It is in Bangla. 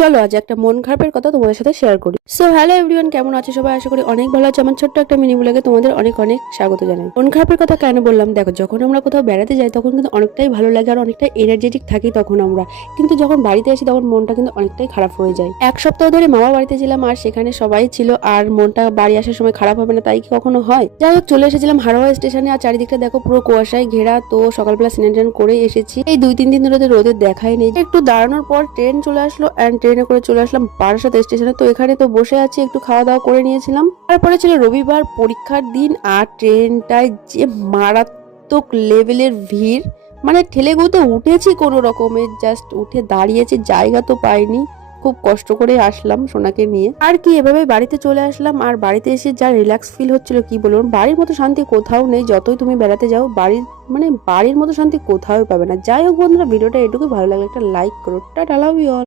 চলো আজ একটা মন খারাপের কথা তোমাদের সাথে শেয়ার করি। সো হ্যালো এভরিওয়ান, কেমন আছো সবাই? আশা করি অনেক ভালো আছে। আমার ছোট্ট একটা মিনি ব্লগে তোমাদের অনেক অনেক স্বাগত জানাই। মন খারাপের কথা কেন বললাম, দেখো, যখন আমরা কোথাও বেড়াতে যাই তখন কিন্তু অনেকটাই ভালো লাগে আর অনেকটাই এনার্জেটিক থাকি তখন আমরা, কিন্তু যখন বাড়িতে আসি তখন মনটা কিন্তু অনেকটাই খারাপ হয়ে যায়। এক সপ্তাহ ধরে মামা বাড়িতে ছিলাম আর সেখানে সবাই ছিল, আর মনটা বাড়ি আসার সময় খারাপ হবে না তাই কি কখনো হয়? যাই হোক, চলে এসেছিলাম হারোয়া স্টেশনে, আর চারিদিকটা দেখো পুরো কুয়াশায় ঘেরা। তো সকালবেলা স্নান টান করে এসেছি। এই 2-3 দিন ধরে রোদের দেখাই নেই। একটু দাঁড়ানোর পর ট্রেন চলে আসলো, এন্ড ট্রেনে করে চলে আসলাম বারাসাত স্টেশনে। তো এখানে তো বসে আছি, একটু খাওয়া দাওয়া করে নিয়েছিলাম। তারপরে ছিল রবিবার, পরীক্ষার দিন, আর ট্রেনটায় যে মারাত্মক লেভেলের ভিড়। মানে ঠেলে গুঁতে উঠেছি কোনো রকমের, জাস্ট উঠে দাঁড়িয়েছি, জায়গা তো পাইনি। খুব কষ্ট করে আসলাম সোনাকে নিয়ে। আর কি, এভাবে বাড়িতে চলে আসলাম। আর বাড়িতে এসে যা রিল্যাক্স ফিল হচ্ছিল কি বলবো, বাড়ির মতো শান্তি কোথাও নেই। যতই তুমি বেড়াতে যাও, বাড়ির মতো শান্তি কোথাও পাবে না। যাই হোক বন্ধুরা, ভিডিওটা এটুকুই। ভালো লাগলে একটা লাইক করো। Tata, love you all.